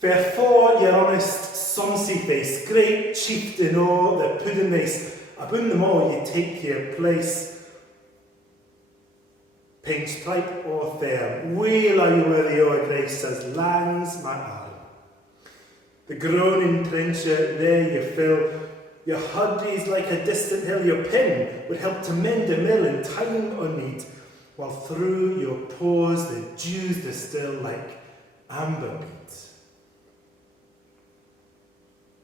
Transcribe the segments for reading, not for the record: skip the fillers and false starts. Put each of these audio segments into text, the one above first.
Therefore, your honest, sonsy face, great chieftain o' the pudding race, aboon them all ye take your place. Pinch pipe or fair, weel are you worthy o' grace as lands my arm. The groaning trencher there you fill, your hud is like a distant hill, your pin would help to mend a mill in time o' need, while through your pores the dews distill like amber mead.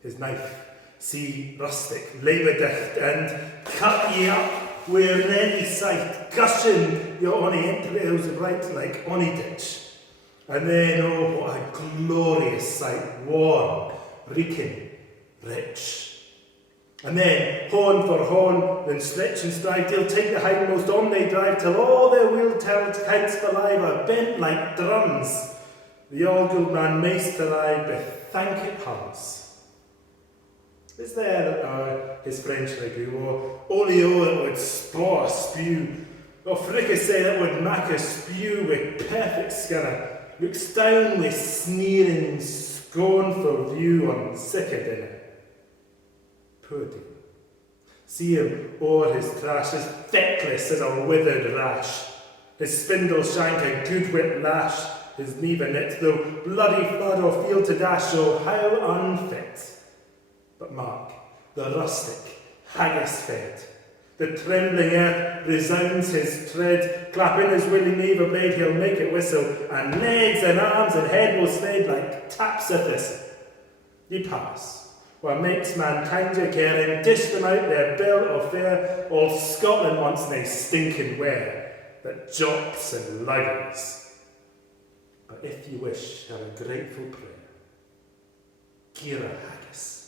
His knife, see rustic, labour-dicht, and cut ye up where ready sight, gushing your ony entrails right like ony ditch. And then, oh, what a glorious sight, warm, reeking, rich. And then, horn for horn, then stretch and stride, till take the hindmost on they drive, till all their wheel-tailed kites alive are bent like drums. The old man mace till I bethank it hums. Is there his French ragout, or olio that would spaw a spew, or fricassee that would mak a spew with perfect skinner, looks down with sneering, scornful view on sick a dinner. Poor dear. See him o'er his trash, as feckless as a withered rash, his spindle shank a good whip lash, his never knit, though bloody flood or field to dash, oh how unfit. But mark, the rustic, Haggis fed. The trembling earth resounds his tread, clap in his willing knee a blade, he'll make it whistle, and legs and arms and head will slade like taps of thistle. Ye pass, while makes mankind your care, and dish them out their bill of fare, all Scotland wants nae stinking ware, that jops and luggers. But if ye wish, have a grateful prayer. Gira Haggis.